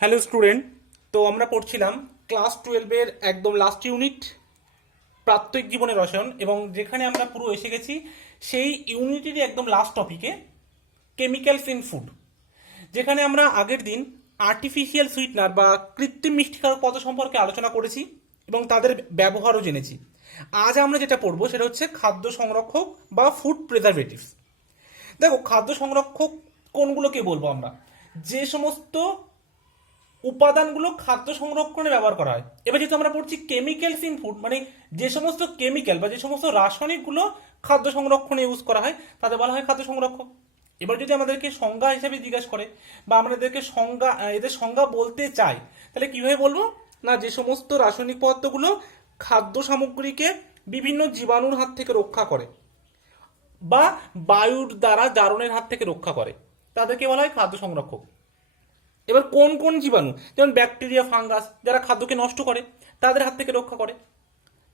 Hello student. তো আমরা পড়ছিলাম ক্লাস 12-এর একদম লাস্ট ইউনিট প্রাত্যহিক জীবনের রসায়ন, এবং যেখানে আমরা পুরো এসে গেছি সেই ইউনিটেরই একদম লাস্ট টপিকে কেমিক্যালস ইন ফুড, যেখানে আমরা আগের দিন আর্টিফিশিয়াল সুইটনার বা কৃত্রিম মিষ্টিকারক পদার্থ সম্পর্কে আলোচনা করেছি এবং তাদের ব্যবহারও জেনেছি। আজ আমরা যেটা পড়বো সেটা হচ্ছে খাদ্য সংরক্ষক বা ফুড প্রিজারভেটিভস। দেখো, খাদ্য সংরক্ষক কোনগুলোকে বলবো আমরা? যে সমস্ত উপাদানগুলো খাদ্য সংরক্ষণে ব্যবহার করা হয়। এবার যেহেতু আমরা পড়ছি কেমিক্যালস ইন ফুড, মানে যে সমস্ত কেমিক্যাল বা যে সমস্ত রাসায়নিকগুলো খাদ্য সংরক্ষণে ইউজ করা হয় তাদের বলা হয় খাদ্য সংরক্ষক। এবার যদি আমাদেরকে সংজ্ঞা হিসেবে জিজ্ঞাসা করে বা আমাদেরকে এদের সংজ্ঞা বলতে চাই, তাহলে কিভাবে বলবো? না, যে সমস্ত রাসায়নিক পদার্থগুলো খাদ্য সামগ্রীকে বিভিন্ন জীবাণুর হাত থেকে রক্ষা করে বা বায়ুর দ্বারা জারণের হাত থেকে রক্ষা করে, তাদেরকে বলা হয় খাদ্য সংরক্ষক। এবার কোন কোন জীবাণু, যেমন ব্যাকটেরিয়া, ফাঙ্গাস, যারা খাদ্যকে নষ্ট করে তাদের হাত থেকে রক্ষা করে।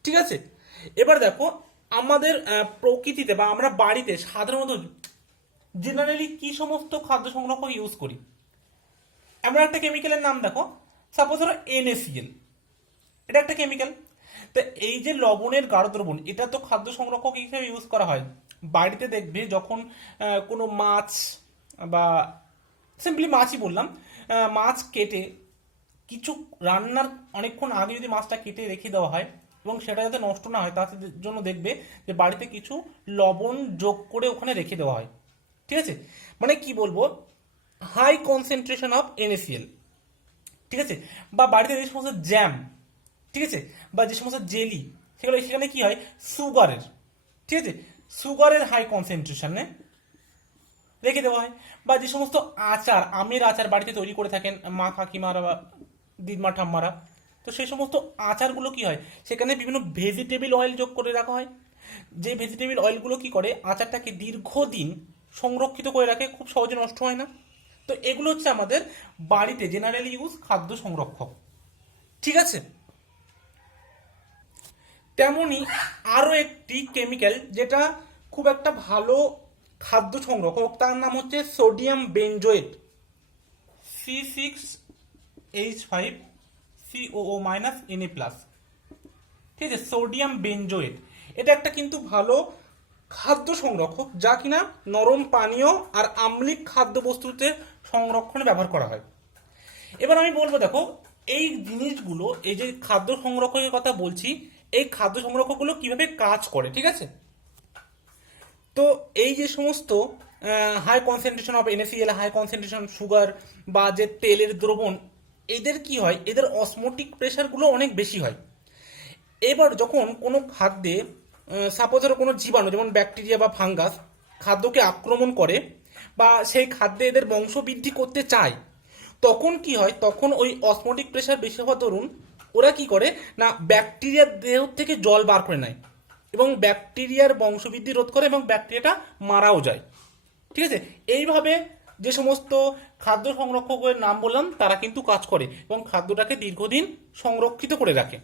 ঠিক আছে, এবার দেখো আমাদের প্রকৃতিতে বা আমরা বাড়িতে সাধারণত জেনারেলি কি সমস্ত খাদ্য সংরক্ষক ইউজ করি। এমন একটা কেমিক্যালের নাম দেখো, সাপোজ ধরো NaCl, এটা একটা কেমিক্যাল। তো এই যে লবণের গাঢ় দ্রবণ, এটা তো খাদ্য সংরক্ষক হিসেবে ইউজ করা হয়। বাড়িতে দেখবে যখন কোনো মাছ বা সিম্পলি মাছই বললাম, মাছ কেটে কিছু রান্নার অনেকক্ষণ আগে যদি মাছটা কেটে রেখে দেওয়া হয় এবং সেটা যাতে নষ্ট না হয় তার জন্য দেখবে যে বাড়িতে কিছু লবণ যোগ করে ওখানে রেখে দেওয়া হয়। ঠিক আছে, মানে কি বলবো, হাই কনসেন্ট্রেশন অফ NaCl। ঠিক আছে, বা বাড়িতে যে সমস্ত জ্যাম, ঠিক আছে, বা যে সমস্ত জেলি, সেগুলো সেখানে কি হয়, সুগারের, ঠিক আছে, সুগারের হাই কনসেন্ট্রেশনে রেখে দেওয়া হয়। বা যে সমস্ত আচার, আমের আচার বাড়িতে তৈরি করে থাকেন মা কাকিমারা বা দিদমা ঠাম্মারা, তো সেই সমস্ত আচারগুলো কি হয়, সেখানে বিভিন্ন ভেজিটেবল অয়েল যোগ করে রাখা হয়। যে ভেজিটেবল অয়েলগুলো কি করে আচারটাকে দীর্ঘদিন সংরক্ষিত করে রাখে, খুব সহজে নষ্ট হয় না। তো এগুলো হচ্ছে আমাদের বাড়িতে জেনারেলি ইউজ খাদ্য সংরক্ষক। ঠিক আছে, তেমনি আরো একটি কেমিক্যাল যেটা খুব একটা ভালো খাদ্য সংরক্ষক, তার নাম হচ্ছে সোডিয়াম বেনজোয়েট, C6H5COO-Na+। ঠিক আছে, সোডিয়াম বেনজোয়েট এটা একটা কিন্তু ভালো খাদ্য সংরক্ষক, যা কিনা নরম পানীয় আর আম্লিক খাদ্যবস্তুতে সংরক্ষণে ব্যবহার করা হয়। এবার আমি বলবো, দেখো এই জিনিসগুলো, এই যে খাদ্য সংরক্ষকের কথা বলছি, এই খাদ্য সংরক্ষকগুলো কিভাবে কাজ করে। ঠিক আছে, তো এই যে সমস্ত high concentration of NaCl, high concentration sugar বা যে তেলের দ্রবণ, এদের কি হয়, এদের অসমোটিক প্রেশারগুলো অনেক বেশি হয়। এবার যখন কোনো খাদ্যে সাপোজ ধরো কোনো জীবাণু যেমন ব্যাকটেরিয়া বা ফাঙ্গাস খাদ্যকে আক্রমণ করে বা সেই খাদ্যে এদের বংশ বৃদ্ধি করতে চায়, তখন কি হয়, তখন ওই অসমোটিক প্রেশার বেশি হওয়ার দরুন ওরা কি করে না ব্যাকটেরিয়ার দেহ থেকে জল বার করে নেয় এবং ব্যাকটেরিয়ার বংশবৃদ্ধি রোধ করে এবং ব্যাকটেরিয়াটা মারাও যায়। ঠিক আছে, এইভাবে যে সমস্ত খাদ্য সংরক্ষকের নাম বললাম তারা কিন্তু কাজ করে এবং খাদ্যটাকে দীর্ঘদিন সংরক্ষিত করে রাখে।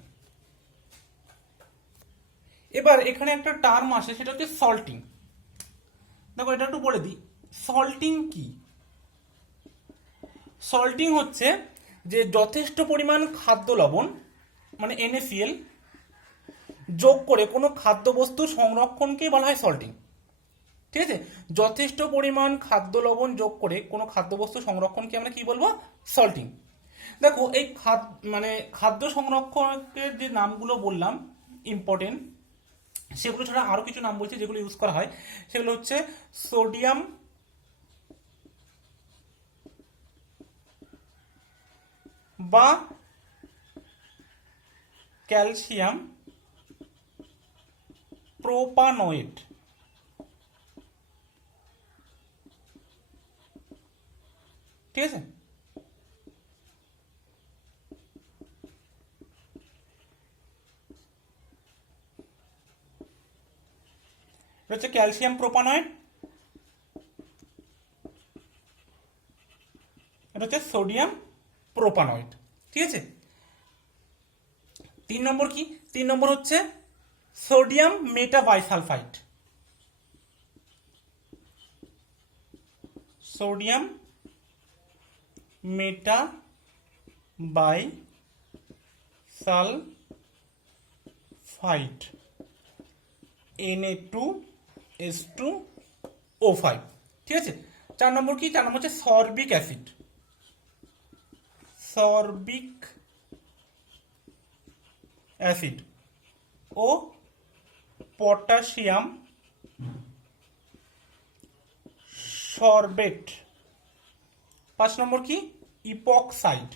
এবার এখানে একটা টার্ম আসে, সেটা হচ্ছে সল্টিং। দেখো এটা একটু বলে দিই, সল্টিং কি। সল্টিং হচ্ছে যে যথেষ্ট পরিমাণ খাদ্য লবণ মানে NaCl যোগ করে কোনো খাদ্যবস্তুর সংরক্ষণকেই বলা হয় সল্টিং। ঠিক আছে, যথেষ্ট পরিমাণ খাদ্য লবণ যোগ করে কোনো খাদ্যবস্তু সংরক্ষণকে আমরা কি বলবো, সল্টিং। দেখো এই খাদ্য সংরক্ষকের যে নামগুলো বললাম ইম্পর্টেন্ট, সেগুলো ছাড়া আরো কিছু নাম বলছে যেগুলো ইউজ করা হয়, সেগুলো হচ্ছে সোডিয়াম বা ক্যালসিয়াম প্রোপানয়েড। ঠিক আছে, এটা হচ্ছে ক্যালসিয়াম প্রোপানয়েড, এটা হচ্ছে সোডিয়াম প্রোপানয়েড। ঠিক আছে, 3 নম্বর কি, 3 নম্বর হচ্ছে sodium metabisulphide, sodium meta bi sulphide Na2H2O5। ঠিক আছে, 4 নম্বর কি? 4 নম্বর হচ্ছে সরবিক অ্যাসিড। সরবিক অ্যাসিড ও পটাশিয়াম সরবেট। 5 নম্বর কি? ইপক্সাইড।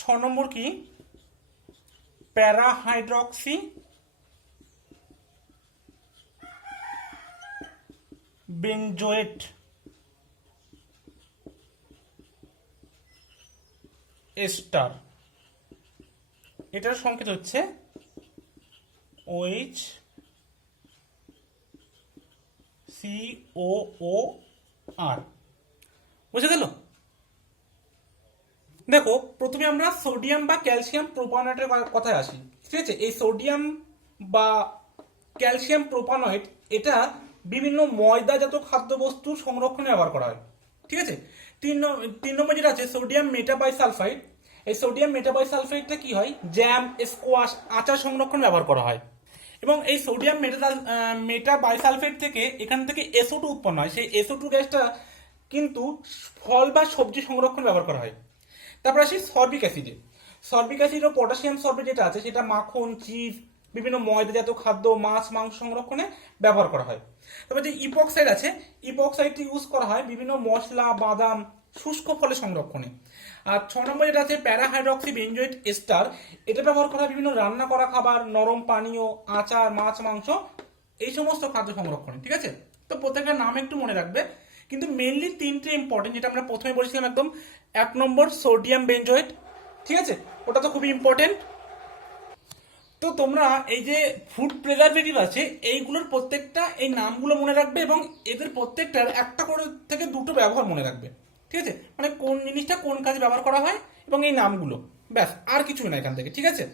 6 নম্বর কি? Parahydroxy benzoate ester. এটার সংকেত হচ্ছে OHCOOR। বুঝে গেল? দেখো, প্রথমে আমরা সোডিয়াম বা ক্যালসিয়াম প্রোপানয়েটের কথায় আসি। ঠিক আছে, এই সোডিয়াম বা ক্যালসিয়াম প্রোপানয়েট এটা বিভিন্ন ময়দাজাত খাদ্যবস্তু সংরক্ষণে ব্যবহার করা হয়। ঠিক আছে, 3 নম্বর যেটা আছে সোডিয়াম মেটাবাইসালফাইড। এই সোডিয়াম মেটাবাইসালফাইডটা কি হয়? জ্যাম, স্কোয়াশ, আচার সংরক্ষণে ব্যবহার করা হয়। এবং এই সোডিয়াম মেটাবাইসালফেট থেকে এখান থেকে SO2 উৎপন্ন হয়। সেই SO2 গ্যাসটা কিন্তু ফল বা সবজি সংরক্ষণে ব্যবহার করা হয়। তারপর আসি সরবিক অ্যাসিডে। সরবিক অ্যাসিড ও পটাশিয়াম সলফেট যেটা আছে সেটা মাখন, চিজ, বিভিন্ন ময়দাজাত খাদ্য, মাছ, মাংস সংরক্ষণে ব্যবহার করা হয়। তারপর যে ইপক্সাইড আছে, ইপক্সাইডটি ইউজ করা হয় বিভিন্ন মশলা, বাদাম, শুষ্ক ফলে সংরক্ষণে। আর 6 নম্বর যেটা আছে প্যারাহাইড্রক্সি বেনজোয়েট এস্টার, এটা ব্যবহার করা হয় বিভিন্ন রান্না করা খাবার, নরম পানীয়, আচার, মাছ, মাংস, এই সমস্ত খাদ্য সংরক্ষণে। ঠিক আছে, তো প্রত্যেকটা নাম একটু মনে রাখবে, কিন্তু মেনলি 3টে ইম্পর্টেন্ট যেটা আমরা প্রথমে বলেছিলাম একদম। 1 নম্বর সোডিয়াম বেনজোয়েট, ঠিক আছে, ওটা তো খুবই ইম্পর্টেন্ট। তো তোমরা এই যে ফুড প্রিজারভেটিভ আছে এইগুলোর প্রত্যেকটা এই নামগুলো মনে রাখবে এবং এদের প্রত্যেকটার একটা করে থেকে 2টো ব্যবহার মনে রাখবে। ঠিক আছে, মানে কোন জিনিসটা কোন কাজে ব্যবহার করা হয় এবং এই নামগুলো, ব্যাস, আর কিছুই না এখান থেকে। ঠিক আছে,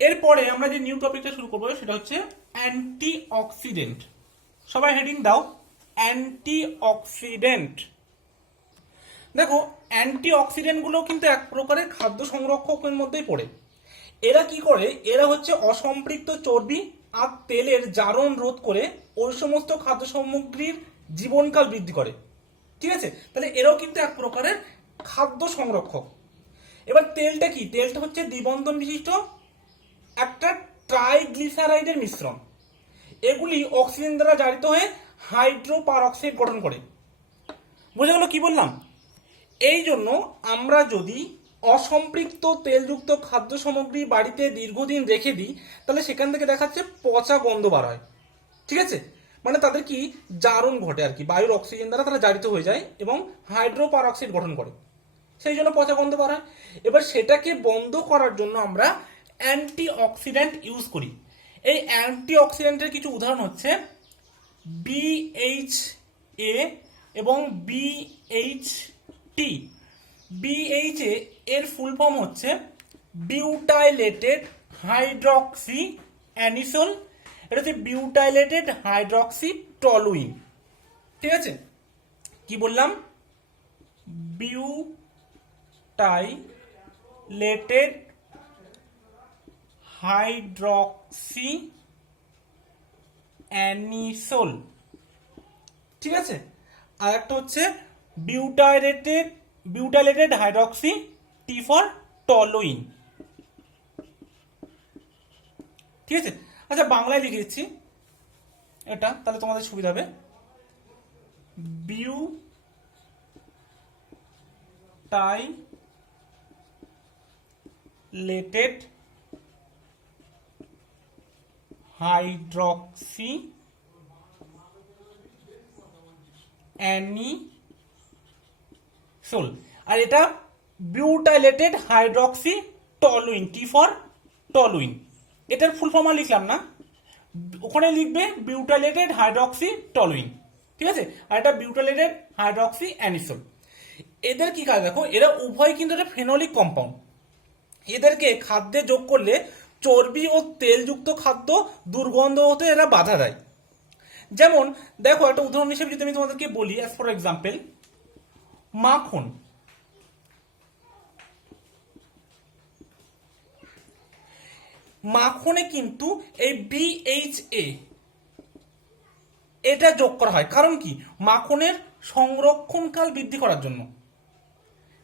এরপরে আমরা যে নিউ টপিকটা শুরু করবো সেটা হচ্ছে অ্যান্টিঅক্সিডেন্ট। সবাই হেডিং দাও, অ্যান্টিঅক্সিডেন্ট। দেখো, অ্যান্টিঅক্সিডেন্টগুলো কিন্তু এক প্রকারের খাদ্য সংরক্ষকের মধ্যেই পড়ে। এরা কি করে? এরা হচ্ছে অসম্পৃক্ত চর্বি আর তেলের জারণ রোধ করে ওই সমস্ত খাদ্য সামগ্রীর জীবনকাল বৃদ্ধি করে। ঠিক আছে, তাহলে এরাও কিন্তু এক প্রকারের খাদ্য সংরক্ষক। এবার তেলটা কি? তেলটা হচ্ছে দ্বিবন্ধন বিশিষ্ট একটা ট্রাইগ্লিসারাইডের মিশ্রণ। এগুলি অক্সিজেন দ্বারা জারিত হয়ে হাইড্রোপারঅক্সাইড গঠন করে। বুঝে গেল কি বললাম? এই জন্য আমরা যদি অসম্পৃক্ত তেলযুক্ত খাদ্য সামগ্রী বাড়িতে দীর্ঘদিন রেখে দিই তাহলে সেখান থেকে দেখাচ্ছে পচা গন্ধ বার হয়। ঠিক আছে, মানে তাদের কি জারণ ঘটে আর কি, বায়ুর অক্সিজেন দ্বারা তারা জারিত হয়ে যায় এবং হাইড্রোপারঅক্সাইড গঠন করে, সেই জন্য পচা গন্ধ বার হয়। এবার সেটাকে বন্ধ করার জন্য আমরা অ্যান্টিঅক্সিডেন্ট ইউজ করি। এই অ্যান্টিঅক্সিডেন্টের কিছু উদাহরণ হচ্ছে BHA এবং BHT। BHA এর ফুল ফর্ম হচ্ছে বিউটাইলেটেড হাইড্রক্সি অ্যানিসোল। এটা হচ্ছে বিউটাইলেটেড হাইড্রক্সি টলুইন। ঠিক আছে, কি বললাম? Butylated hydroxy anisole. ঠিক আছে, আর একটা হচ্ছে butylated hydroxy, T for toluene. ঠিক আছে, আচ্ছা বাংলায় লিখে দিচ্ছি এটা, তাহলে তোমাদের সুবিধা হবে। বিউটাইলেটেড হাইড্রক্সি অ্যানিসোল, আর এটা বিউটাইলেটেড hydroxy toluene, T for toluene. এটার ফুল ফর্ম আর লিখলাম না, ওখানে লিখবে বিউটাইলেটেড হাইড্রক্সি টলুইন। ঠিক আছে, আর এটা বিউটাইলেটেড হাইড্রক্সি অ্যানিসোল। এদের কি কাজ দেখো, এরা উভয় কিন্তু একটা ফেনোলিক কম্পাউন্ড। এদেরকে খাদ্যে যোগ করলে চর্বি ও তেলযুক্ত খাদ্য দুর্গন্ধ হতে এরা বাধা দেয়। যেমন দেখো একটা উদাহরণ হিসেবে যদি আমি তোমাদেরকে বলি, অ্যাজ ফর এক্সাম্পল মাখন। মাখনে কিন্তু এই BHA এটা যোগ করা হয়, কারণ কি? মাখনের সংরক্ষণকাল বৃদ্ধি করার জন্য।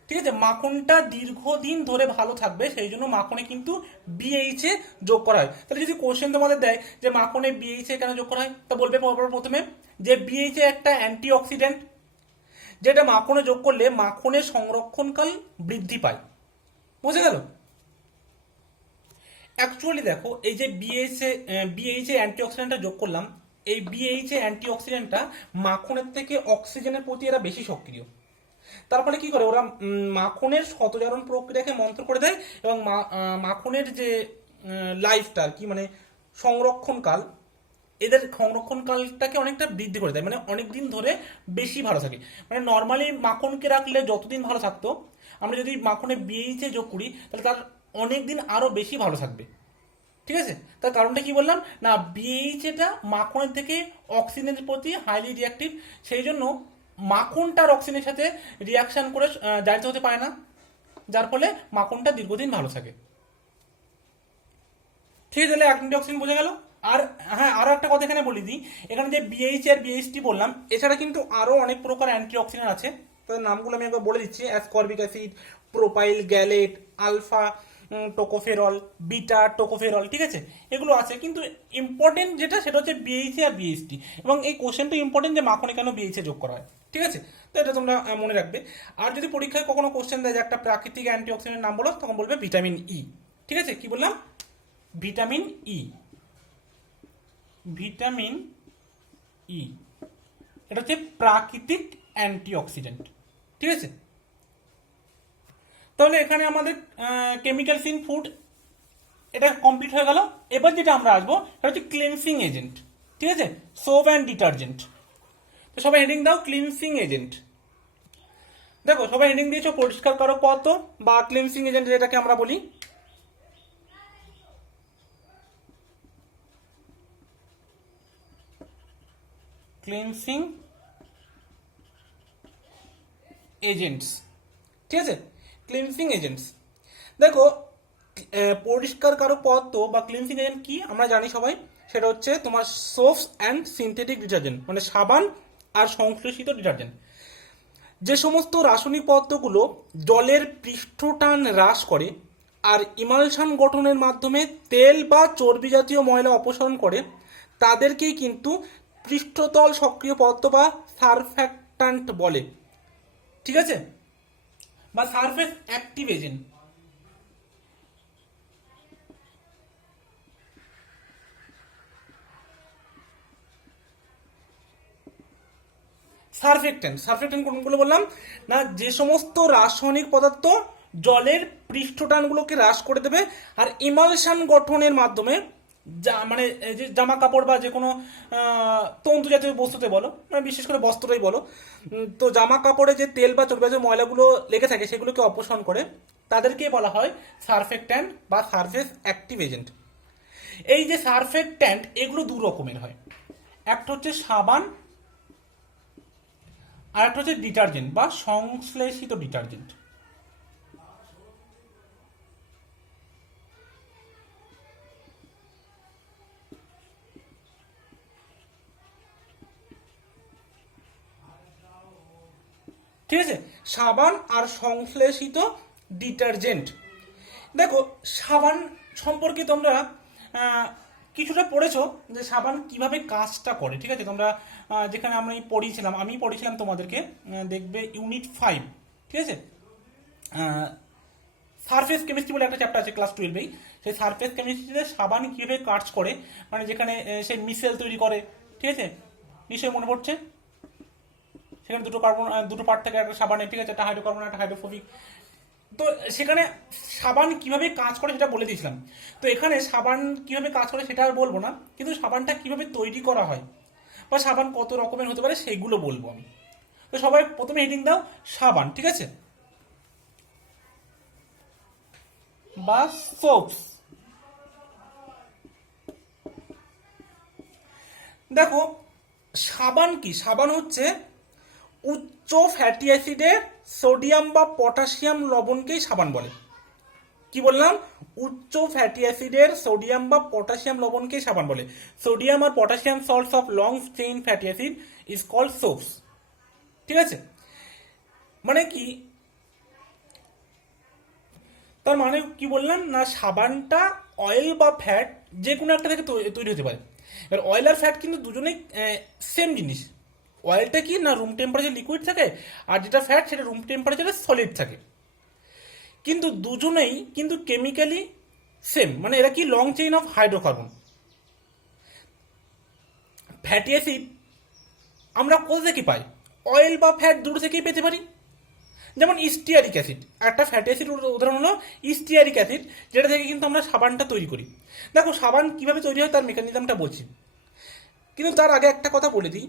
ঠিক আছে, মাখনটা দীর্ঘদিন ধরে ভালো থাকবে, সেই জন্য মাখনে কিন্তু BHA যোগ করা হয়। তাহলে যদি কোশ্চেন তোমাদের দেয় যে মাখনে BHA কেন যোগ করা হয়, তা বলবে প্রথমে যে BHA একটা অ্যান্টিঅক্সিডেন্ট, যেটা মাখনে যোগ করলে মাখনের সংরক্ষণকাল বৃদ্ধি পায়। বুঝে গেল? অ্যাকচুয়ালি দেখো এই যে BHA অ্যান্টিঅক্সিডেন্টটা যোগ করলাম, এই BHA অ্যান্টিঅক্সিডেন্টটা মাখনের থেকে অক্সিজেনের প্রতি এরা বেশি সক্রিয়। তার ফলে কি করে, ওরা মাখনের শতজারণ প্রক্রিয়াকে মন্থর করে দেয় এবং মাখনের যে লাইফটা আর কি, মানে সংরক্ষণকাল, এদের সংরক্ষণকালটাকে অনেকটা বৃদ্ধি করে দেয়, মানে অনেক দিন ধরে বেশি ভালো থাকে। মানে নর্মালি মাখনকে রাখলে যতদিন ভালো থাকতো, আমরা যদি মাখনে BHA যোগ করি তাহলে তার অনেক দিন আরো বেশি ভালো থাকবে। ঠিক আছে, তার কারণটা কি বললাম না, BHAটা মাখনের থেকে অক্সিজেনের প্রতি হাইলি রিয়াক্টিভ, সেই জন্য মাখনটার অক্সিজেনের সাথে রিয়াকশন করে জারিত হতে পারে না, যার ফলে মাখনটা দীর্ঘদিন ভালো থাকে। ঠিক আছে, তাহলে অ্যান্টিঅক্সিডেন্ট বোঝা গেল। আর হ্যাঁ, আরো একটা কথা এখানে বলে দিই, এখানে যে BHA আর BHT বললাম, এছাড়া কিন্তু আরো অনেক প্রকার অ্যান্টিঅক্সিডেন্ট আছে, তাদের নামগুলো আমি একবার বলে দিচ্ছি। Ascorbic acid, propyl gallate, alpha tocopherol, beta tocopherol, ঠিক আছে, এগুলো আছে। কিন্তু ইম্পর্টেন্ট যেটা সেটা হচ্ছে BHA আর BHT, এবং এই কোশ্চেনটা ইম্পর্টেন্ট যে মাখনে কেন BHA যোগ করা হয়। ঠিক আছে, তো এটা তোমরা মনে রাখবে। আর যদি পরীক্ষায় কখনো কোশ্চেন দেয় যে একটা প্রাকৃতিক অ্যান্টিঅক্সিডেন্টের নাম বলো, তখন বলবে ভিটামিন ই। ঠিক আছে, কি বললাম? Vitamin E. ভিটামিন ই এটা হচ্ছে প্রাকৃতিক অ্যান্টিঅক্সিডেন্ট। ঠিক আছে, তাহলে এখানে আমাদের কেমিক্যাল সিন ফুড এটা কমপ্লিট হয়ে গেল। এবার যেটা আমরা আসবো সেটা হচ্ছে ক্লিনসিং এজেন্ট। ঠিক আছে, সোপ অ্যান্ড ডিটারজেন্ট। তো সবাই হেডিং দাও ক্লিনসিং এজেন্ট। দেখো সবাই হেডিং দিয়েছো পরিষ্কার করো কত বা ক্লিনসিং এজেন্ট যেটাকে আমরা বলি। Cleansing agents. ঠিক আছে, ক্লিনসিং এজেন্টস। দেখো পরিষ্কারকারক পদার্থ বা ক্লিনসিং এজেন্ট কি আমরা জানি সবাই, সেটা হচ্ছে তোমার সোপস অ্যান্ড সিনথেটিক ডিটারজেন্ট, মানে সাবান আর সংশ্লেষিত ডিটারজেন্ট। যে সমস্ত রাসায়নিক পদার্থগুলো জলের পৃষ্ঠটান হ্রাস করে আর ইমালশন গঠনের মাধ্যমে তেল বা চর্বি জাতীয় ময়লা অপসারণ করে, তাদেরকেই কিন্তু পৃষ্ঠতল সক্রিয় পদার্থ বা সারফ্যাক্টান্ট বলে। ঠিক আছে, বা সারফেস অ্যাক্টিভ এজেন্ট। সারফেক্টেন্ট কোনগুলো বললাম না, যে সমস্ত রাসায়নিক পদার্থ জলের পৃষ্ঠটানগুলোকে হ্রাস করে দেবে আর ইমালশন গঠনের মাধ্যমে, মানে যে জামা কাপড় বা যে কোনো তন্তু জাতীয় বস্তুতে বলো, মানে বিশেষ করে বস্ত্রই বলো, তো জামা কাপড়ে যে তেল বা চর্বি জাতীয় ময়লাগুলো লেগে থাকে সেগুলোকে অপসারণ করে, তাদেরকে বলা হয় সারফেক্ট্যান্ট বা সারফেস অ্যাক্টিভ এজেন্ট। এই যে সারফেক্ট্যান্ট এগুলো দু রকমের হয়, একটা হচ্ছে সাবান আর একটা হচ্ছে ডিটারজেন্ট বা সংশ্লেষিত ডিটারজেন্ট। ঠিক আছে, সাবান আর সংশ্লেষিত ডিটারজেন্ট। দেখো সাবান সম্পর্কে তোমরা কিছুটা পড়েছো যে সাবান কিভাবে কাজটা করে। ঠিক আছে, তোমরা যেখানে আমি পড়িয়েছিলাম তোমাদেরকে, দেখবে ইউনিট 5। ঠিক আছে, সারফেস কেমিস্ট্রি বলে একটা চ্যাপ্টার আছে ক্লাস 12-এই, সেই সারফেস কেমিস্ট্রিতে সাবান কিভাবে কাজ করে, মানে যেখানে সে মিসেল তৈরি করে। ঠিক আছে, নিশ্চয়ই মনে পড়ছে, সেখানে দুটো পার্ট থাকে একটা সাবানে। ঠিক আছে, একটা হাইড্রোকার্বন একটা হাইড্রোফোবিক। তো সেখানে সাবান কিভাবে কাজ করে সেটা বলে দিয়েছিলাম। তো এখানে সাবান কিভাবে কাজ করে সেটা আর বলবো না, কিন্তু সাবানটা কিভাবে তৈরি করা হয় বা সাবান কত রকমের হতে পারে সেইগুলো বলবো আমি। তো সবাই প্রথমে হেডিং দাও সাবান। ঠিক আছে, বা সোপস। দেখো সাবান কি? সাবান হচ্ছে উচ্চ ফ্যাটি অ্যাসিডের সোডিয়াম বা পটাশিয়াম লবণকেই সাবান বলে। কি বললাম? উচ্চ ফ্যাটি অ্যাসিডের সোডিয়াম বা পটাশিয়াম লবণকেই সাবান বলে। সোডিয়াম আর potassium salts of long chain fatty acid is called soaps. ঠিক আছে, মানে কি? তার মানে কি বললাম না, সাবানটা অয়েল বা ফ্যাট যে কোনো একটা থেকে তৈরি হতে পারে। এবার অয়েল আর ফ্যাট কিন্তু দুজনেই সেম জিনিস। অয়েলটা কি না রুম টেম্পারেচার লিকুইড থাকে, আর যেটা ফ্যাট সেটা রুম টেম্পারেচারে সলিড থাকে। কিন্তু দুজনেই কিন্তু কেমিক্যালি সেম, মানে এরা কি long chain of hydrocarbon. Fatty acid আমরা কোথা থেকে পাই? অয়েল বা ফ্যাট দুটো থেকেই পেতে পারি। যেমন স্টিয়ারিক অ্যাসিড, একটা ফ্যাটি অ্যাসিড উদাহরণ হলো স্টিয়ারিক অ্যাসিড, যেটা থেকে কিন্তু আমরা সাবানটা তৈরি করি। দেখো সাবান কিভাবে তৈরি হয় তার মেকানিজমটা বলছি, কিন্তু তার আগে একটা কথা বলে দিই।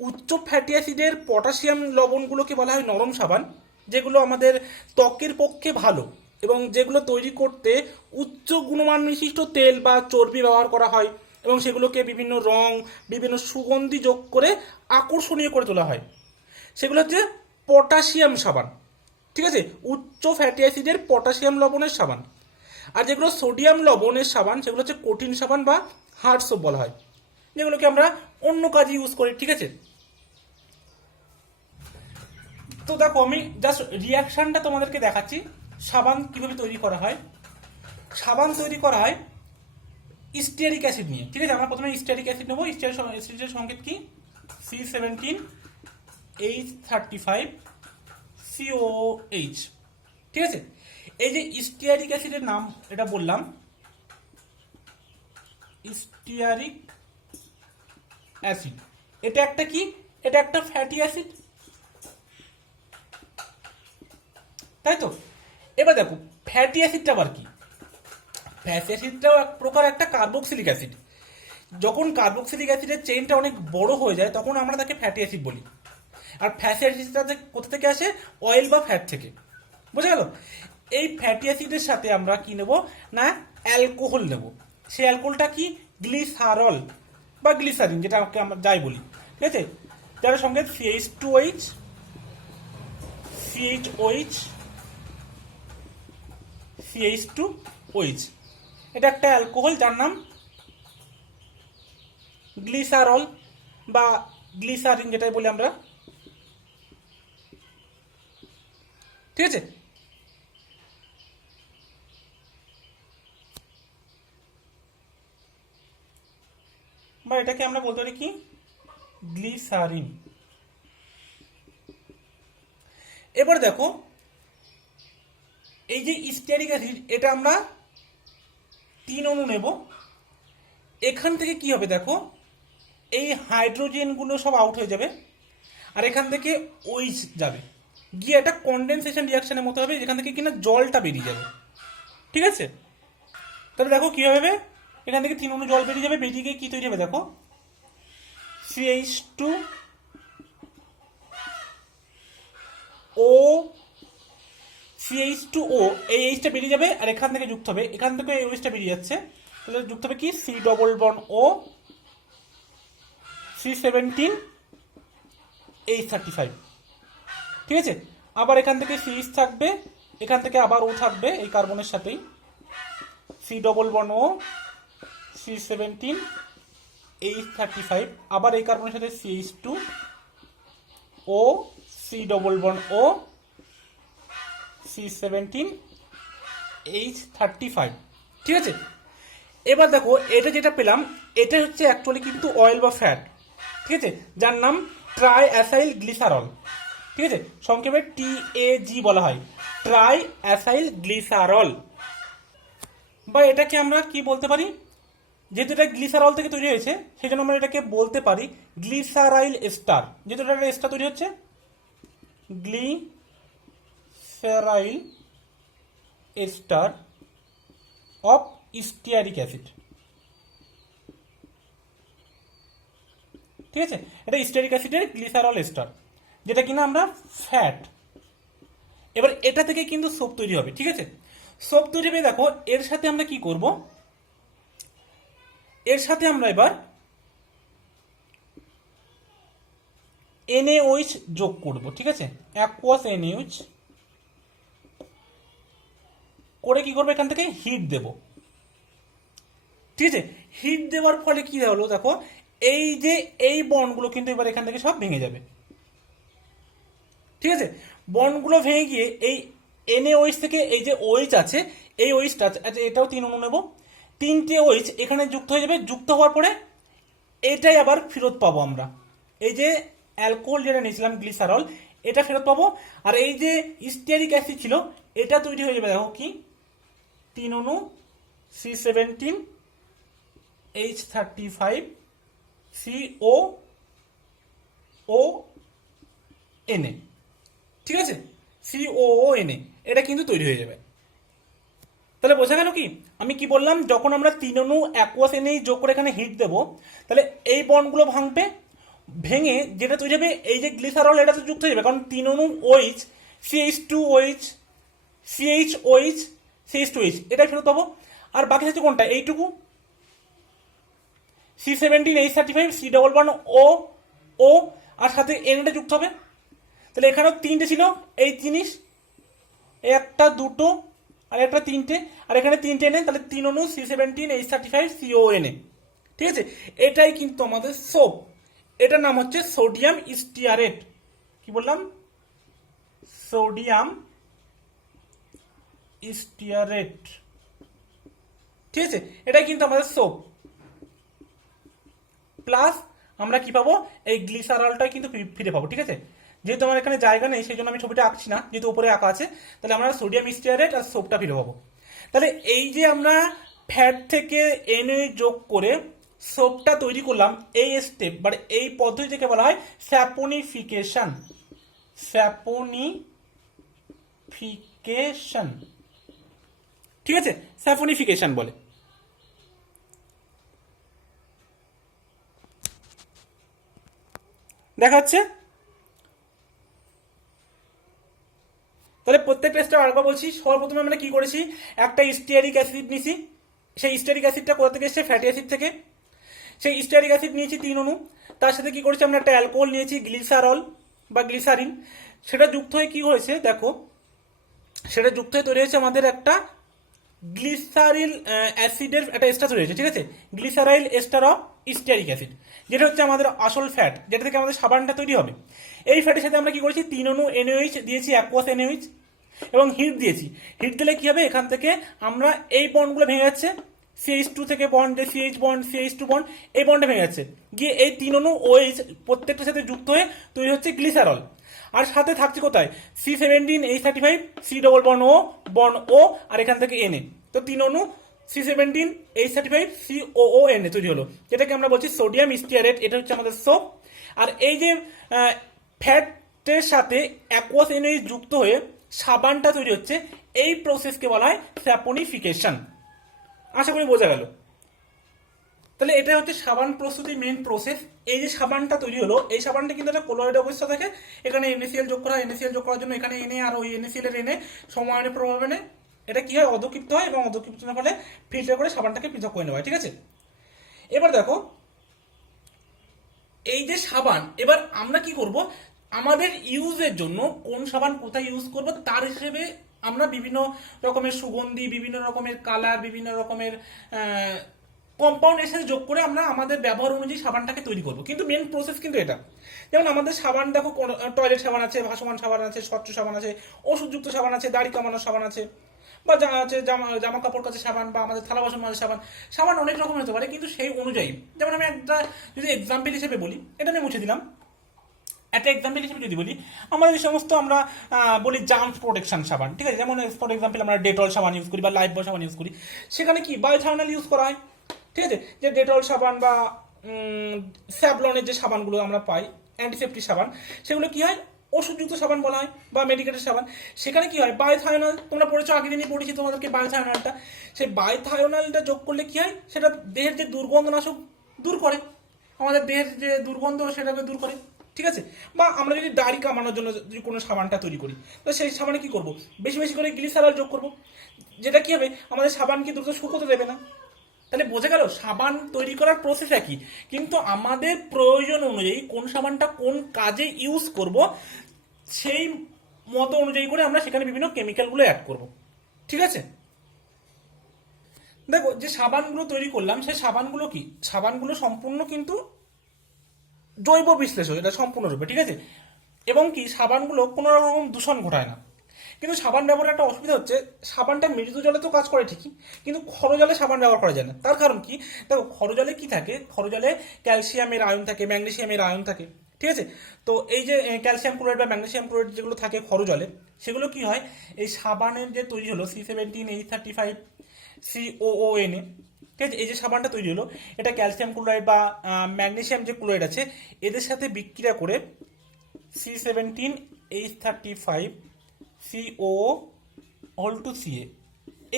উচ্চ ফ্যাটি অ্যাসিডের পটাশিয়াম লবণগুলোকে বলা হয় নরম সাবান, যেগুলো আমাদের ত্বকের পক্ষে ভালো এবং যেগুলো তৈরি করতে উচ্চ গুণমান বিশিষ্ট তেল বা চর্বি ব্যবহার করা হয় এবং সেগুলোকে বিভিন্ন রং, বিভিন্ন সুগন্ধি যোগ করে আকর্ষণীয় করে তোলা হয়। সেগুলো হচ্ছে পটাশিয়াম সাবান। ঠিক আছে, উচ্চ ফ্যাটি অ্যাসিডের পটাশিয়াম লবণের সাবান। আর যেগুলো সোডিয়াম লবণের সাবান সেগুলো হচ্ছে কঠিন সাবান বা হার্ড সোপ বলা হয়, যেগুলোকে আমরা অন্য কাজে ইউজ করি। ঠিক আছে, তো দেখো আমি জাস্ট রিয়াকশনটা তোমাদেরকে দেখাচ্ছি সাবান কিভাবে তৈরি করা হয়। সাবান তৈরি করা হয় স্টিয়ারিক অ্যাসিড নিয়ে। ঠিক আছে, আমরা প্রথমে স্টিয়ারিক অ্যাসিড নেবো। স্টিয়ারিক অ্যাসিডের সংকেত কি? C17H35 COOH। ঠিক আছে, এই যে স্টিয়ারিক অ্যাসিডের নাম এটা বললাম, স্টিয়ারিক অ্যাসিড, এটা একটা কি? এটা একটা ফ্যাটি অ্যাসিড, তাই তো? এবার দেখো ফ্যাটি অ্যাসিডটা আবার কি? ফ্যাটি অ্যাসিডটাও এক প্রকার একটা কার্বক্সিলিক অ্যাসিড। যখন কার্বক্সিলিক অ্যাসিডের চেইনটা অনেক বড় হয়ে যায় তখন আমরা তাকে ফ্যাটি অ্যাসিড বলি। আর ফ্যাটি অ্যাসিডটা কোথা থেকে আসে? অয়েল বা ফ্যাট থেকে। বুঝা গেল? এই ফ্যাটি অ্যাসিডের সাথে আমরা কি নেব না, অ্যালকোহল নেব। সেই অ্যালকোহলটা কি? গ্লিসারল বা গ্লিসারিন, যেটা আমরা যাই বলি। ঠিক আছে, যার সঙ্গে CH2OH, CHOH, CH2OH, এটা একটা অ্যালকোহল যার নাম গ্লিসারল বা গ্লিসারিন, যেটাই বলি আমরা। ঠিক আছে, বা এটাকে আমরা বলতে পারি কি? গ্লিসারিন। এবার দেখো এই যে স্টিয়ারিক অ্যাসিড, এটা আমরা 3 অণু নেব। এখান থেকে কি হবে দেখো, এই হাইড্রোজেনগুলো সব আউট হয়ে যাবে আর এখান থেকে ওইচ যাবে, গিয়ে একটা কন্ডেনসেশন রিয়াকশনের মতো হবে, যেখান থেকে কিনা জলটা বেরিয়ে যাবে। ঠিক আছে, তাহলে দেখো কি হবে, এখান থেকে 3 অণু জল বেরিয়ে যাবে, বেরিয়ে গিয়ে কি তৈরি হবে দেখো, CH2O, CH2O, এই এইচটা বেরিয়ে যাবে আর এখান থেকে যুক্ত হবে, এখান থেকে এই ওইচটা বেরিয়ে যাচ্ছে, তাহলে যুক্ত হবে কি? C+O C17H35। ঠিক আছে, আবার এখান থেকে CH থাকবে, এখান থেকে আবার ও থাকবে এই কার্বনের সাথেই, C+O C17H35, আবার এই কার্বনের সাথে CH2O C+O C17H35। ঠিক আছে, এবার দেখো এটা যেটা পেলাম এটা হচ্ছে অ্যাকচুয়ালি কিন্তু অয়েল বা ফ্যাট। ঠিক আছে, যার নাম ট্রাই অ্যাসাইল গ্লিসারল। ঠিক আছে, সংক্ষেপে TAG বলা হয়, ট্রাই অ্যাসাইল গ্লিসারল। বা এটাকে আমরা কি বলতে পারি, যেহেতু এটা গ্লিসারল থেকে তৈরি হয়েছে সেই জন্য আমরা এটাকে বলতে পারি গ্লিসারাইল এস্টার। যেহেতু এটা এস্টার তৈরি হচ্ছে, গ্লিসারাইল এস্টার অফ স্টিয়ারিক অ্যাসিড। ঠিক আছে, এটা স্টিয়ারিক অ্যাসিডের গ্লিসারল এস্টার, যেটা কিনা আমরা ফ্যাট। এবার এটা থেকে কিন্তু সোপ তৈরি হবে। ঠিক আছে, সোপ তৈরি হবে। দেখো এর সাথে আমরা কি করব, এর সাথে আমরা এবার NaOH যোগ করব, ঠিক আছে, অ্যাকুয়াস NaOH করে কি করবো, এখান থেকে হিট দেব, ঠিক আছে। হিট দেওয়ার ফলে কি হলো দেখো, এই যে এই বন্ডগুলো কিন্তু এবার এখান থেকে সব ভেঙে যাবে, ঠিক আছে। বন্ডগুলো ভেঙে গিয়ে এই NaOH থেকে এই যে OH আছে, এই OHটা আচ্ছা এটাও 3 অণু নেব, 3টে OH এখানে যুক্ত হয়ে যাবে। যুক্ত হওয়ার পরে এটাই আবার ফেরত পাবো আমরা, এই যে অ্যালকোহল যেটা নিয়েছিলাম গ্লিসারল, এটা ফেরত পাবো। আর এই যে স্টিয়ারিক অ্যাসিড ছিল, এটা তৈরি হয়ে যাবে দেখো কি, 3 অণু C17H35 COONA, ঠিক আছে, COONA, এটা কিন্তু তৈরি হয়ে যাবে। তাহলে বোঝা গেল কি আমি কি বললাম, যখন আমরা 3 অণু অ্যাকুয়াস NaOH যোগ করে এখানে হিট দেব, তাহলে এই বন্ডগুলো ভাঙবে, ভেঙে যেটা তৈরি হবে এই যে গ্লিসারল, এটা তো যুক্ত হয়ে যাবে, কারণ 3 অণু OH CH2OH CHOH CH2H এটাই ফেরত পাবো। আর বাকি হচ্ছে কোনটা, এইটুকু C17H35 C11O, আর সাথে NA যুক্ত হবে। তাহলে এখানেও 3টে ছিল এই জিনিস, একটা দুটো আর একটা 3টে, আর এখানে 3টে এনে, তাহলে 3 অণু C17H35 CONA, ঠিক আছে। এটাই কিন্তু আমাদের সোপ, এটার নাম হচ্ছে সোডিয়াম স্টিয়ারেট। কি বললাম, সোডিয়াম স্টিয়ারেট, ঠিক আছে। এটাই কিন্তু আমাদের সোপ। প্লাস আমরা কি পাবো, এই গ্লিসারলটা কিন্তু ফিরে পাবো, ঠিক আছে। যেহেতু আমার এখানে জায়গা নেই সেই জন্য আমি ছবিটা আঁকছি না, যেহেতু উপরে আঁকা আছে, তাহলে আমরা সোডিয়াম স্টিয়ারেট আর সোপটা ফিরে পাবো। তাহলে এই যে আমরা ফ্যাট থেকে NaOH যোগ করে সোপটা তৈরি করলাম, এই স্টেপ মানে এই পদ্ধতিকে বলা হয় স্যাপোনিফিকেশন। স্যাপোনিফিকেশন, ঠিক আছে, স্যাপোনিফিকেশন বলে। দেখাচ্ছে, তাহলে প্রত্যেকটা স্টেপ আরেকবার বলছি। সর্বপ্রথমে আমরা কি করেছি, একটা স্টিয়ারিক অ্যাসিড নিয়েছি, সেই স্টিয়ারিক অ্যাসিডটা কোথা থেকে এসেছে, ফ্যাটি অ্যাসিড থেকে। সেই স্টিয়ারিক অ্যাসিড নিয়েছি 3 অণু, তার সাথে কি করেছি আমরা, একটা অ্যালকোহল নিয়েছি গ্লিসারল বা গ্লিসারিন, সেটা যুক্ত হয়ে কি হয়েছে দেখো, সেটা যুক্ত হয়ে তৈরি হয়েছে আমাদের একটা গ্লিসারিল অ্যাসিডের একটা এস্টার তৈরি হয়েছে, ঠিক আছে, গ্লিসারাইল এস্টার অফ স্টিয়ারিক অ্যাসিড, যেটা হচ্ছে আমাদের আসল ফ্যাট, যেটা থেকে আমাদের সাবানটা তৈরি হবে। এই ফ্যাটের সাথে আমরা কি করেছি, 3 অণু NaOH দিয়েছি, অ্যাকুয়াস NaOH, এবং হিট দিয়েছি। হিট দিলে কি হবে, এখান থেকে আমরা এই বন্ডগুলো ভেঙে যাচ্ছে, CH2 থেকে বন্ড, যে CH বন্ড CH2 বন্ড, এই বন্ডে ভেঙে যাচ্ছে, গিয়ে এই 3 অণু OH প্রত্যেকটার সাথে যুক্ত হয়ে তৈরি হচ্ছে গ্লিসারল। আর সাথে থাকছে কোথায়, C17H35 C বন্ড O, আর এখান থেকে NA, তো 3 অণু C17H35 COONA তৈরি হলো, যেটাকে আমরা বলছি সোডিয়াম স্টিয়ারেট। এটা হচ্ছে আমাদের সোপ। আর এই যে ফ্যাটের সাথে অ্যাকুয়াস NaOH যুক্ত হয়ে সাবানটা তৈরি হচ্ছে, এই প্রসেসকে বলা হয় স্যাপোনিফিকেশন। আশা করি বোঝা গেল। তাহলে এটা হচ্ছে সাবান প্রস্তুতির মেইন প্রসেস। এই যে সাবানটা তৈরি হলো, এই সাবানটা কিন্তু একটা কোলয়েড অবস্থা থাকে, এখানে NaCl যোগ করা হয়, NaCl যোগ করার জন্য এখানে Na আর ওই NaCl এর Na সময়ানুর প্রভাবে এটা কি হয়, অধক্ষিপ্ত হয়, এবং অধক্ষিপ্তনের ফলে ফিল্টার করে সাবানটাকে পৃথক করে নেওয়া হয়, ঠিক আছে। এবার দেখো, এই যে সাবান, এবার আমরা কি করব, আমাদের ইউজের জন্য কোন সাবান কোথায় ইউজ করব তার হিসেবে আমরা বিভিন্ন রকমের সুগন্ধি, বিভিন্ন রকমের কালার, বিভিন্ন রকমের কম্পাউন্ড এর সাথে যোগ করে আমরা আমাদের ব্যবহার অনুযায়ী সাবানটাকে তৈরি করব। কিন্তু মেন প্রসেস কিন্তু এটা। যেমন আমাদের সাবান দেখো, টয়লেট সাবান আছে, ভাসমান সাবান আছে, স্বচ্ছ সাবান আছে, ওষুধযুক্ত সাবান আছে, দাড়ি কামানোর সাবান আছে, বা জামা কাপড় কাচে সাবান, বা আমাদের থালা বাসন মাজার সাবান। সাবান অনেক রকম হতে পারে, কিন্তু সেই অনুযায়ী, যেমন আমি একটা যদি এক্সাম্পল হিসেবে বলি, এটা আমি মুছে দিলাম, একটা এক্সাম্পল হিসেবে যদি বলি, আমরা যে সমস্ত আমরা বলি জার্মস প্রোটেকশন সাবান, ঠিক আছে, যেমন ফর এক্সাম্পল আমরা ডেটল সাবান ইউজ করি বা লাইফবয় সাবান ইউজ করি, সেখানে কি বায়োথার্মাল ইউজ করা হয়, ঠিক আছে। যে ডেটল সাবান বা স্যাভলনের যে সাবানগুলো আমরা পাই, অ্যান্টিসেপ্টিক সাবান, সেগুলো কি হয়, ওষুধযুক্ত সাবান বলা হয়, বা মেডিকেটেড সাবান। সেখানে কি হয়, বায়োথায়োনাল, তোমরা পড়েছো, আগের দিনই পড়েছি তোমাদেরকে বায়োথায়োনালটা। সেই বায়োথায়োনালটা যোগ করলে কি হয়, সেটা দেহের যে দুর্গন্ধনাশক দূর করে, আমাদের দেহের যে দুর্গন্ধ সেটাকে দূর করে, ঠিক আছে। বা আমরা যদি দাড়ি কামানোর জন্য যদি কোনো সাবানটা তৈরি করি, তো সেই সাবানে কি করব, বেশি বেশি করে গ্লিসারল যোগ করব, যেটা কি হবে, আমাদের সাবানকে দ্রুত শুকোতে দেবে না, তাহলে বোঝা গেল সাবান তৈরি করার প্রসেস একই, কিন্তু আমাদের প্রয়োজন অনুযায়ী কোন সাবানটা কোন কাজে ইউজ করব সেই মতো অনুযায়ী করে আমরা সেখানে বিভিন্ন কেমিক্যালগুলো অ্যাড করব। ঠিক আছে, দেখো যে সাবানগুলো তৈরি করলাম সেই সাবানগুলো কি, সাবানগুলো সম্পূর্ণ কিন্তু জৈব বিশ্লেষণ, এটা সম্পূর্ণরূপে। ঠিক আছে, এবং কি সাবানগুলো কোনো রকম দূষণ ঘটায় না। কিন্তু সাবান ব্যবহারের একটা অসুবিধা হচ্ছে, সাবানটা মৃদু জলে তো কাজ করে ঠিকই, কিন্তু ক্ষরজলে সাবান ব্যবহার করা যায় না। তার কারণ কি, দেখো ক্ষরজলে কি থাকে, ক্ষরজলে ক্যালসিয়ামের আয়ন থাকে, ম্যাগনেসিয়ামের আয়ন থাকে। ঠিক আছে, তো এই যে ক্যালসিয়াম ক্লোরাইড বা ম্যাগনেসিয়াম ক্লোরাইড যেগুলো থাকে ক্ষরজলে, সেগুলো কি হয়, এই সাবানের যে তৈরি হলো C17H35 COONA, ঠিক আছে, এই যে সাবানটা তৈরি হলো এটা ক্যালসিয়াম ক্লোরাইড বা ম্যাগনেসিয়াম যে ক্লোরাইড আছে এদের সাথে বিক্রিয়া করে C17H35 CO2CA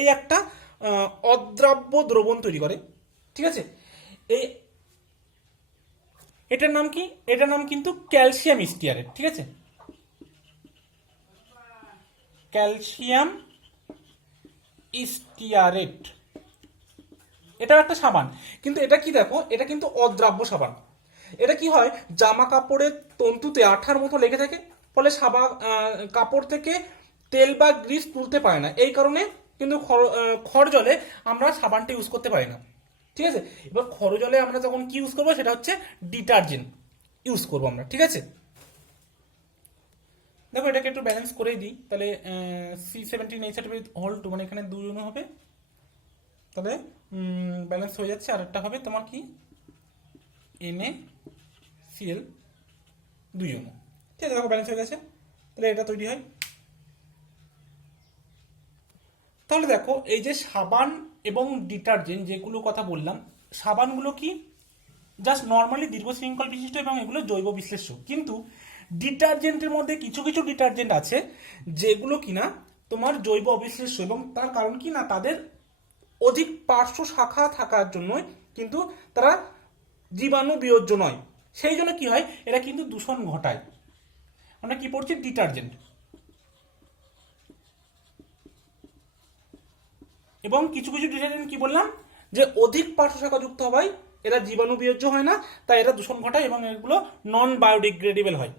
এই একটা অদ্রাব্য দ্রবণ তৈরি করে। ঠিক আছে, এই এটার নাম কি, এটার নাম কিন্তু ক্যালসিয়াম স্টিয়ারেট। ঠিক আছে, ক্যালসিয়াম স্টিয়ারেট এটাও একটা সাবান, কিন্তু এটা কি দেখো, এটা কিন্তু অদ্রাব্য সাবান। এটা কি হয়, জামা কাপড়ের তন্তুতে আঠার মতো লেগে থাকে, ফলে কাপড় থেকে তেল বা গ্রিস তুলতে পারে না। এই কারণে কিন্তু খরজলে আমরা সাবানটা ইউজ করতে পারি না। ঠিক আছে, এবার খরজলে আমরা যখন কি ইউজ করবো সেটা হচ্ছে ডিটারজেন্ট ইউজ করবো আমরা। ঠিক আছে, দেখো এটাকে একটু ব্যালেন্স করেই দিই, তাহলে C17H35 মানে এখানে 2 ইউনো হবে, তাহলে ব্যালেন্স হয়ে যাচ্ছে। আর একটা হবে তোমার কি NaCl 2 ইউনো। ঠিক আছে, দেখো ব্যালেন্স হয়ে গেছে, তাহলে এটা তৈরি হয়। তাহলে দেখো এই যে সাবান এবং ডিটারজেন্ট যেগুলো কথা বললাম, সাবানগুলো কি জাস্ট নর্মালি দীর্ঘ শৃঙ্খল বিশিষ্ট এবং এগুলো জৈব বিশ্লেষ্য, কিন্তু ডিটারজেন্টের মধ্যে কিছু কিছু ডিটারজেন্ট আছে যেগুলো কিনা তোমার জৈব অবিশ্লেষ্য, এবং তার কারণ কি না, তাদের অধিক পার্শ্ব শাখা থাকার জন্য কিন্তু তারা জীবাণু বিয়োজ্য নয়, সেই জন্য কি হয়, এরা কিন্তু দূষণ ঘটায়। আমরা কি পড়ছি, ডিটারজেন্ট। এবং কিছু কিছু ডিটারজেন্ট কি বললাম, যে অধিক পার্শ্ব শাখা যুক্ত হওয়ায় এরা জীবাণু বিয়োজ্য হয় না, তাই এরা দূষণ ঘটায় এবং এগুলো নন বায়োডিগ্রেডেবল হয়।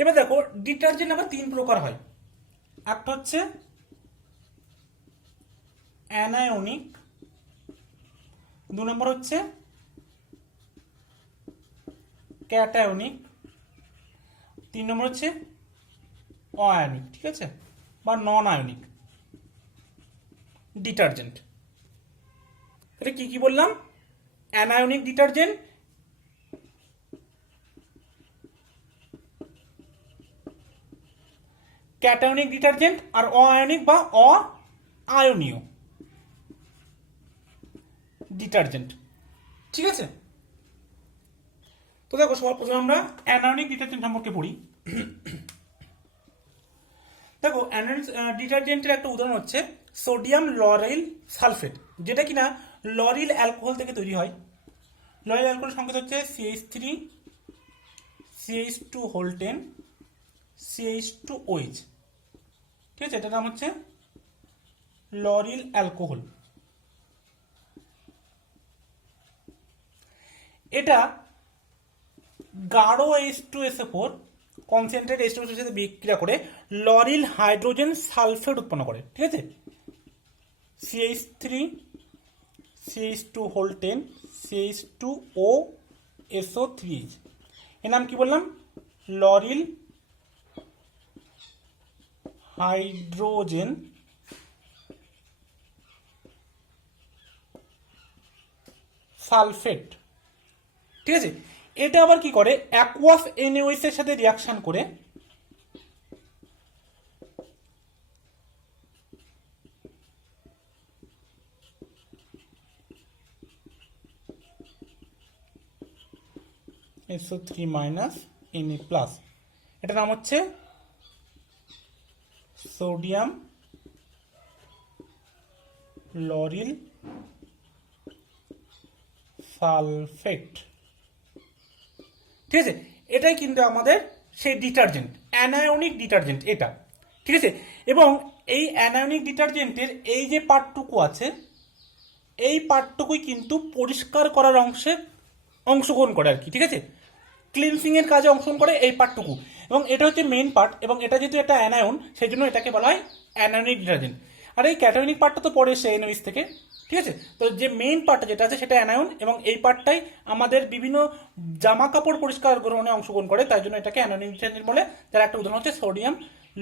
এবার দেখো ডিটারজেন্ট আবার 3 প্রকার হয়। একটা হচ্ছে অ্যানায়নিক, 2 নম্বর হচ্ছে ক্যাটায়নিক, 3 নম্বর হচ্ছে অয়ানিক। ঠিক আছে, বা নন আয়নিক ডিটারজেন্ট। তাহলে কি কি বললাম, অ্যানায়নিক ডিটারজেন্ট, ক্যাটায়নিক ডিটারজেন্ট, আর অআয়নিক বা অআয়নীয় ডিটারজেন্ট। ঠিক আছে, তো দেখো সবার প্রথমে আমরা অ্যানায়নিক ডিটারজেন্ট সম্পর্কে পড়ি। দেখো অ্যানায়নিক ডিটারজেন্টের একটা উদাহরণ হচ্ছে সোডিয়াম লরিল সালফেট, যেটা কিনা লরিল অ্যালকোহল থেকে তৈরি হয়। লরিল অ্যালকোহল সংকেত হচ্ছে CH3 CH2 CH2OH। ঠিক আছে, এটার নাম হচ্ছে লরিল অ্যালকোহল। এটা গাঢ় H2SO4 কনসেন্ট্রেট H2SO4 এর সাথে বিক্রিয়া করে লরিল হাইড্রোজেন সালফেট উৎপন্ন করে। ঠিক আছে, CH3 CH2 CH2OSO3H, এর নাম কি বললাম, লরিল হাইড্রোজেন সালফেট। ঠিক আছে, এটা আবার কি করে, অ্যাকুয়াস NaOH এর সাথে রিয়াকশন করে SO3 Na+, এটার নাম হচ্ছে সোডিয়াম লরিল সালফেট। ঠিক আছে, এটাই কিন্তু আমাদের সেই ডিটারজেন্ট, অ্যানায়নিক ডিটারজেন্ট এটা। ঠিক আছে, এবং এই অ্যানায়নিক ডিটারজেন্টের এই যে পার্টটুকু আছে এই পার্টটুকুই কিন্তু পরিষ্কার করার অংশে অংশগ্রহণ করে আর কি, ঠিক আছে। ক্লিনসিং এর কাজে অংশগ্রহণ করে এই পার্টটুকু, এবং এটা হচ্ছে মেইন পার্ট, এবং এটা যেহেতু একটা অ্যানায়ন সেই জন্য এটাকে বলা হয় অ্যানায়নিক ডিটারজেন্ট। আর এই ক্যাটায়নিক পার্টটা তো পরে এসে এনওএইচ থেকে, ঠিক আছে। তো যে মেইন পার্টটা যেটা আছে সেটা অ্যানায়ন, এবং এই পার্টটাই আমাদের বিভিন্ন জামা কাপড় পরিষ্কার গ্রহণে অংশগ্রহণ করে, তাই জন্য এটাকে অ্যানায়নিক ডিটারজেন্ট বলে। যার একটা উদাহরণ হচ্ছে সোডিয়াম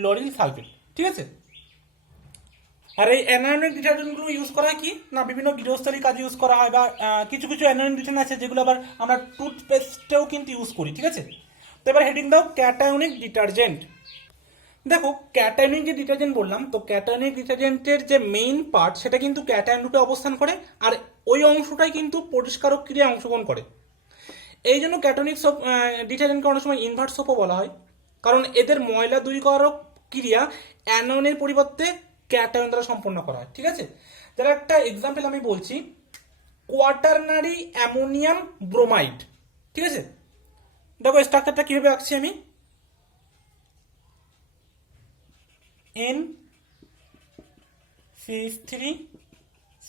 লোরিল সালফেট, ঠিক আছে। আর এই অ্যানায়নিক ডিটারজেন্টগুলো ইউজ করা হয় কি না, বিভিন্ন গৃহস্থলী কাজে ইউজ করা হয়, বা কিছু কিছু অ্যানায়নিক ডিটারজেন্ট আছে যেগুলো আবার আমরা টুথপেস্টেও কিন্তু ইউজ করি, ঠিক আছে। তো এবার হেডিং দাও ক্যাটায়নিক ডিটারজেন্ট। দেখো ক্যাটায়নিক যে ডিটারজেন্ট বললাম, তো ক্যাটায়নিক ডিটারজেন্টের যে মেইন পার্ট সেটা কিন্তু ক্যাটায়ন রূপে অবস্থান করে, আর ওই অংশটাই কিন্তু পরিষ্কারক ক্রিয়ায় অংশগ্রহণ করে। এই জন্য ক্যাটায়নিক সোপ ডিটারজেন্টকে অনেক সময় ইনভার্ট সোপও বলা হয়, কারণ এদের ময়লা দূরীকরক ক্রিয়া অ্যানোনের পরিবর্তে ক্যাটায়ন দ্বারা সম্পন্ন করা হয়, ঠিক আছে। যার একটা এক্সাম্পল আমি বলছি, কোয়াটারনারি অ্যামোনিয়াম ব্রোমাইড, ঠিক আছে। দেখো স্ট্রাকচারটা কিভাবে আঁকছি আমি, N CH3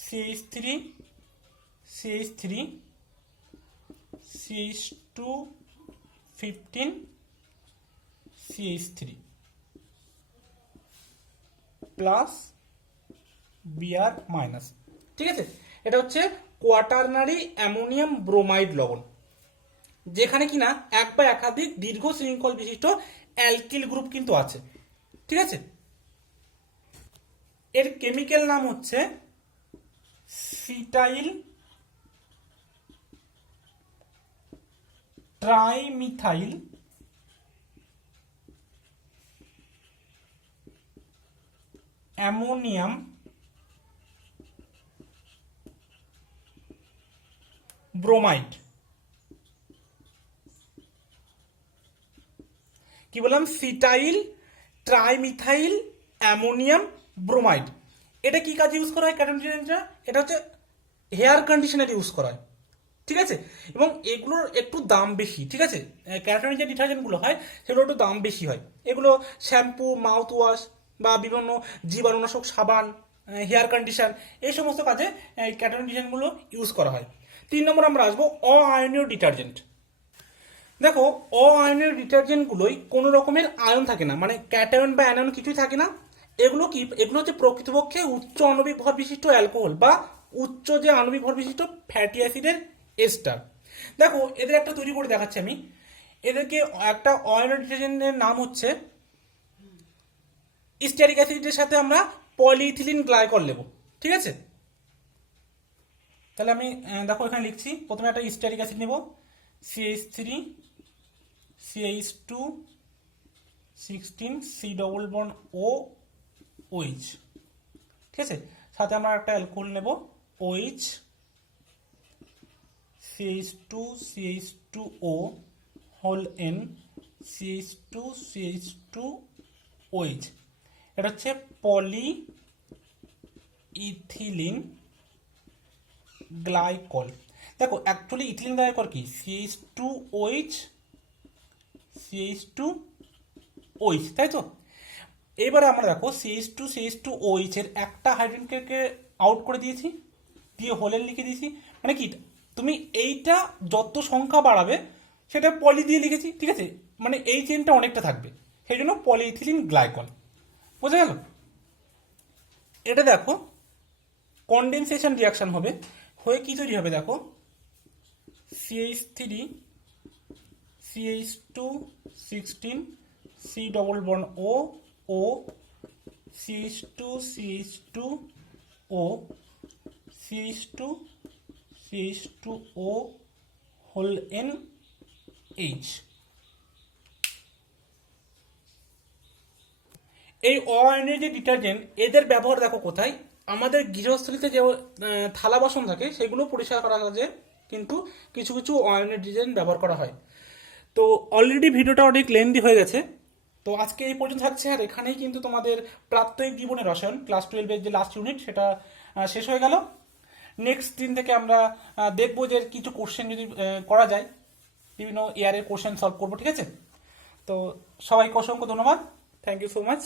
CH3 CH3 CH2 15 CH3 plus Br minus, ঠিক আছে। এটা হচ্ছে কোয়াটারনারি অ্যামোনিয়াম ব্রোমাইড লবণ, যেখানে কিনা এক বা একাধিক দীর্ঘ শৃঙ্খল বিশিষ্ট অ্যালকিল গ্রুপ কিন্তু আছে, ঠিক আছে। এর কেমিক্যাল নাম হচ্ছে সিটাইল ট্রাইমিথাইল অ্যামোনিয়াম ব্রোমাইড। কি বললাম, সিটাইল ট্রাইমিথাইল অ্যামোনিয়াম ব্রোমাইড। এটা কি কাজে ইউজ করা হয় ক্যাটায়নিকটা, এটা হচ্ছে হেয়ার কন্ডিশনার ইউজ করা হয়, ঠিক আছে। এবং এগুলোর একটু দাম বেশি, ঠিক আছে। ক্যাটায়নিক যে ডিটারজেন্টগুলো হয় সেগুলো একটু দাম বেশি হয়। এগুলো শ্যাম্পু, মাউথ ওয়াশ বা বিভিন্ন জীবাণুনাশক সাবান, হেয়ার কন্ডিশন, এই সমস্ত কাজে এই ক্যাটায়নিক ডিটারজেন্টগুলো ইউজ করা হয়। 3 নম্বর আমরা আসবো অআয়নীয় ডিটারজেন্ট। দেখো অআয়নীয় ডিটারজেন্টগুলোই কোনো রকমের আয়ন থাকে না, মানে ক্যাটায়ন বা অ্যানায়ন কিছুই থাকে না। এগুলো কি, এগুলো হচ্ছে প্রকৃতপক্ষে উচ্চ আণবিক ভর বিশিষ্ট অ্যালকোহল বা উচ্চ যে আণবিক ভর বিশিষ্ট ফ্যাটি অ্যাসিডের এস্টার। দেখো এদের একটা তৈরি করে দেখাচ্ছি আমি। এদেরকে একটা অআয়নীয় ডিটারজেন্টের নাম হচ্ছে স্টিয়ারিক অ্যাসিডের সাথে আমরা পলিইথিলিন গ্লাইকল নেব, ঠিক আছে। তাহলে আমি দেখো এখানে লিখছি, প্রথমে একটা স্টিয়ারিক অ্যাসিড নেব, CH3 CH2 16 C double bond O OH, ঠিক আছে। সাথে আমরা একটা অ্যালকোহল নেব OH CH2 CH2O whole N CH2 CH2 OH। এটা হচ্ছে পলি ইথিলিন গ্লাইকল। দেখো অ্যাকচুয়ালি ইথিলিন গ্লাইকল কি, CH2OH CH2OH, তাই তো। এবারে আমরা দেখো CH2OH এর একটা হাইড্রোজেনকে আউট করে দিয়েছি, দিয়ে হোলেন লিখে দিয়েছি। মানে কি, তুমি এইটা যত সংখ্যা বাড়াবে সেটা পলি দিয়ে লিখেছি, ঠিক আছে। মানে এই চেনটা অনেকটা থাকবে, সেই জন্য পলিইথিলিন গ্লাইকল, বোঝা গেল। এটা দেখো কনডেনসেশন রিয়াকশন হবে, হয়ে কি তৈরি হবে দেখো, CH3 CH2 16 C double bond O O CH2 CH2O CH2 CH2O whole N H। এই অআয়নীয় যে ডিটারজেন্ট, এদের ব্যবহার দেখো কোথায়, আমাদের গৃহস্থলীতে যে থালা বাসন থাকে সেগুলো পরিষ্কার করার কাজে কিন্তু কিছু কিছু অআয়নীয় ডিটারজেন্ট ব্যবহার করা হয়। তো অলরেডি ভিডিওটা অনেক লেন্দি হয়ে গেছে, তো আজকে এই পর্যন্ত থাকছে। আর এখানেই কিন্তু তোমাদের প্রাত্যহিক জীবনের রসায়ন ক্লাস 12-এর যে লাস্ট ইউনিট সেটা শেষ হয়ে গেল। নেক্সট দিন থেকে আমরা দেখবো যে কিছু কোশ্চেন যদি করা যায়, বিভিন্ন ইয়ারের কোশ্চেন সলভ করবো, ঠিক আছে। তো সবাইকে অসংখ্য ধন্যবাদ, থ্যাংক ইউ সো মাচ।